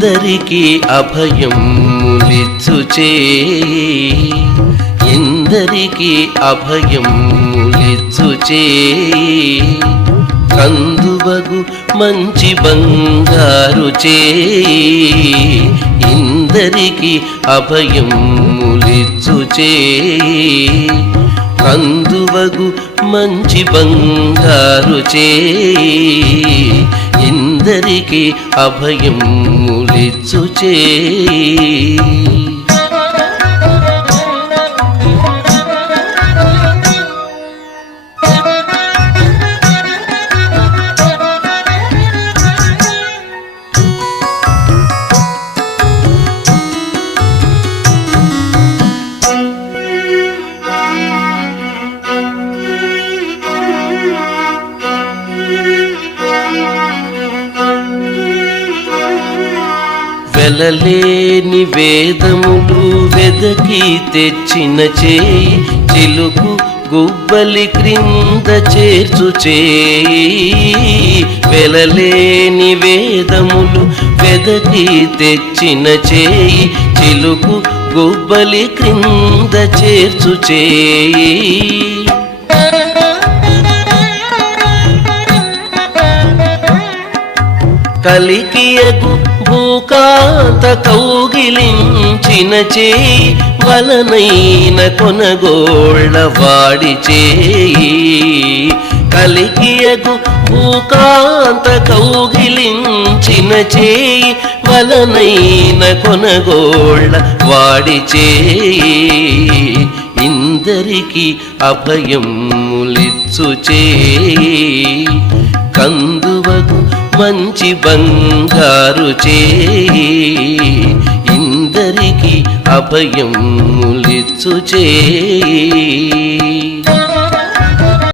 ఇందరికీ అభయములిచ్చుచే ఇందరికీ అభయములిచ్చుచే కందువగు మంచి బంగారు చే ఇందరికీ అభయములిచ్చుచే కందువగు మంచి బంగారు చే ఇందరికీ అభయములిచ్చుచే వెలలేని వేదములు వెదకి తెచ్చిన చేయి చిలుకు గుబ్బలి క్రింద చేర్చు చేయి వెలలేని వేదములు వెదకి తెచ్చిన చేయి చిలుకు గుబ్బలి క్రింద చేర్చు చేయి కలికియగు భూకాంత కౌగిలించిన చేయి వలనైన కొనగోళ్ళ వాడి చేయి కలికియగు భూకాంత కౌగిలించిన చేయి వలనైన కొనగోళ్ళ వాడి చేయి ఇందరికీ అభయములిచ్చు చేయి కందువగు మంచి బంగారు చేయి ఇందరికీ అభయములిచ్చు చేయి